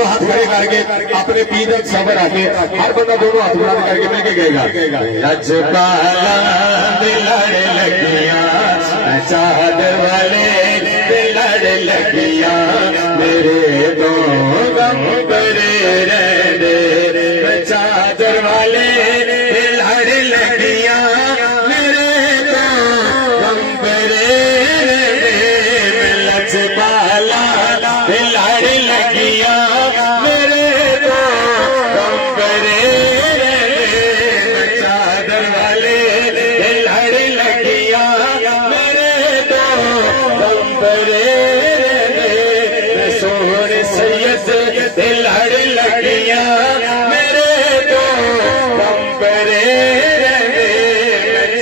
हाथ खड़े करके अपने पीर तक सबर आके हर बंदा दोनों हाथ बुलंद करके मिलके गएगा। लजपाला लड़ लगिया चादर वाले लड़ लगिया मेरे दो गम बरे रहने चादर वाले लड़ लगिया मेरे दो गम बरे रहने लजपाला लड़ लगिया लड़ लगिया मेरे दो कंबरे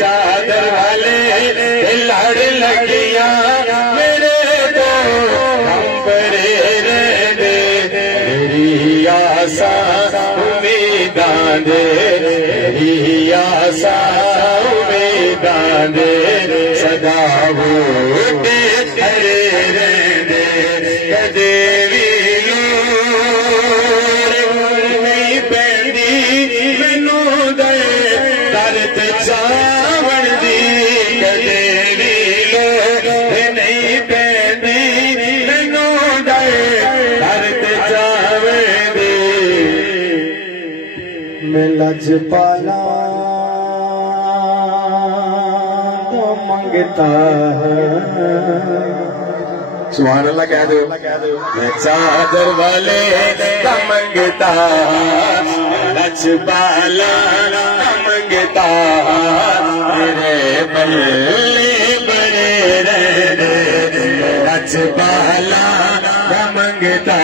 चादर वाले लड़ लगिया मेरे दो कंबरे मेरी आशा उम्मीदां दे मेरी आशा उम्मीदां दे सदा वो हरे रहने कदे चावण दी कदे भी लोग नहीं पैंदी मैनू दर्द चावण दी मैं लजपाला तो मंगता है। सुभान अल्लाह कह दो। मैं चादर वाले का मंगता लजपाला मंगता मेरे बल्ले बड़े रहने लजपाला मंगता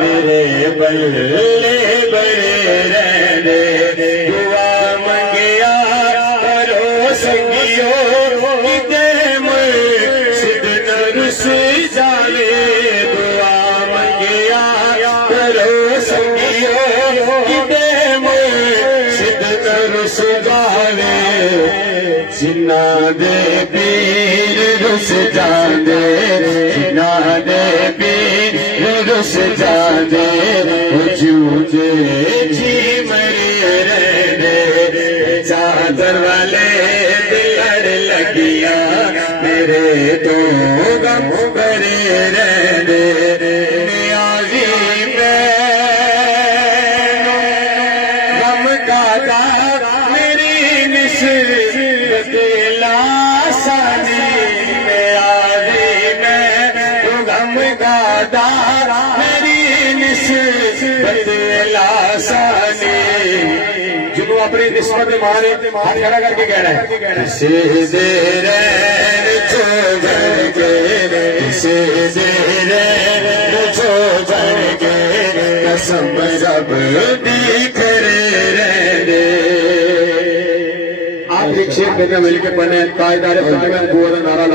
मेरे बल्ले बड़े रहने दुआ मंगिया करो संगियो रुस जावे दुआ मंगिया करो संगियो रुस जावे जिन्ना दे पीर रुस जांदे जिन्ना दे पीर रुस जांदे जूझे जी मरे रहने चादर वाले लड़ लगिया मेरे तो गम करे रहने नियाज़ी में गम दादा मेरी निस्बत लासानी नियाज़ी में गम दादा मेरी निस्बत लासानी जिनको अपनी निस्बत मारे हाथ खड़ा करके कह रहे हैं किसी देर से कसम रब दिख रहने आप एक शेर मिलकर बने ताजदार नारा